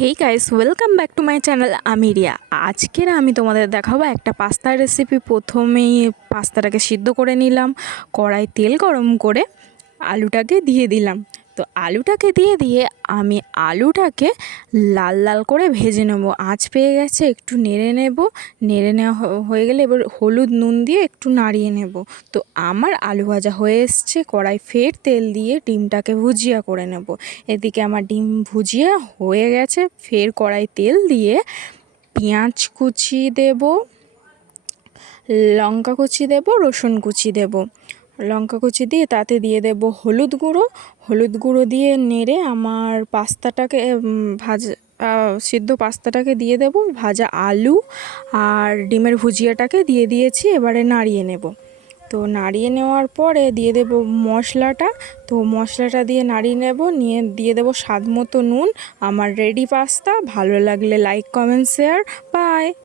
Hey guys, welcome back to my channel. আমি রিয়া। আজকের আমি তোমাদের দেখাবো একটা পাস্তার রেসিপি। প্রথমেই পাস্তাটাকে সিদ্ধ করে নিলাম, কড়াই তেল গরম করে আলুটাকে দিয়ে দিলাম। তো আলুটাকে দিয়ে আমি আলুটাকে লাল লাল করে ভেজে নেব। আঁচ পেয়ে গেছে, একটু নেড়ে নেব। নেড়ে নেওয়া হয়ে গেলে এবার হলুদ নুন দিয়ে একটু নাড়িয়ে নেব। তো আমার আলু ভাজা হয়ে এসছে। কড়াই ফের তেল দিয়ে ডিমটাকে ভুজিয়া করে নেব। এদিকে আমার ডিম ভুজিয়া হয়ে গেছে। ফের কড়াই তেল দিয়ে পেঁয়াজ কুচি দেব, লঙ্কা কুচি দেব, রসুন কুচি দেব। লঙ্কা কুচি দিয়ে তাতে দিয়ে দেব হলুদ গুঁড়ো দিয়ে নেড়ে আমার পাস্তাটাকে সিদ্ধ পাস্তাটাকে দিয়ে দেব। ভাজা আলু আর ডিমের ভুজিয়াটাকে দিয়ে দিয়েছি। এবারে নাড়িয়ে নেব। তো নাড়িয়ে নেওয়ার পরে দিয়ে দেব মশলাটা। তো মশলাটা দিয়ে নাড়িয়ে নেব, নিয়ে দিয়ে দেব স্বাদ মতো নুন। আমার রেডি পাস্তা। ভালো লাগলে লাইক, কমেন্ট, শেয়ার। বাই।